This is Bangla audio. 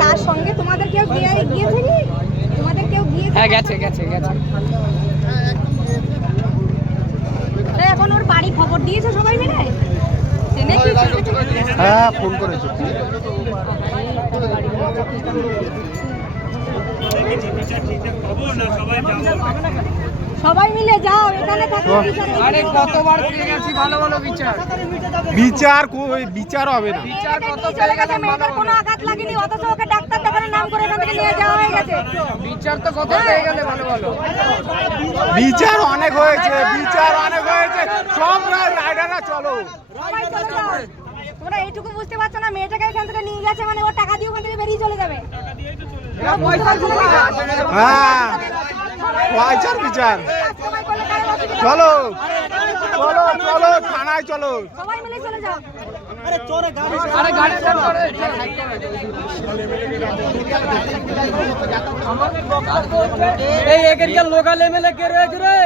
তার সঙ্গে তোমাদের কেউ গিয়েছে কি? তোমাদের কেউ গিয়েছে? হ্যাঁ গেছে গেছে গেছে। এখন ওর বাড়ি খবর দিয়েছে সবাই মিলে? হ্যাঁ ফোন করেছে। সবাই মিলে যাও, এখানে থাকো। আরে কতবার পেয়ে গেছি ভালো ভালো বিচার। বিচার কই? বিচার হবে না। বিচার কত চলে গেছে, মেয়েটার কোনো আঘাত লাগেনি, অথচ ওকে ডাক্তার দেখানোর নাম করে এখান থেকে নিয়ে যাওয়া হয়ে গেছে। বিচার তো কত পেয়ে গেলে ভালো ভালো। বিচার অনেক হয়েছে, বিচার অনেক হয়েছে। সব রাইডাররা চলো। সবাই চলে যাও। তোমরা এইটুকু বুঝতে পারছো না, মেয়েটাকে এখান থেকে নিয়ে গেছে মানে ও টাকা দিয়ে ওখান থেকে বেরিয়ে চলে যাবে। হ্যাঁ পয়সার বিচার। চলো চলো চলো থানায় চলো। সবাই মিলে চলে যাও। আরে গাড়ি স্টার্ট করে। এই এখানকার লোকাল এমএলএ কে রয়েছে রে?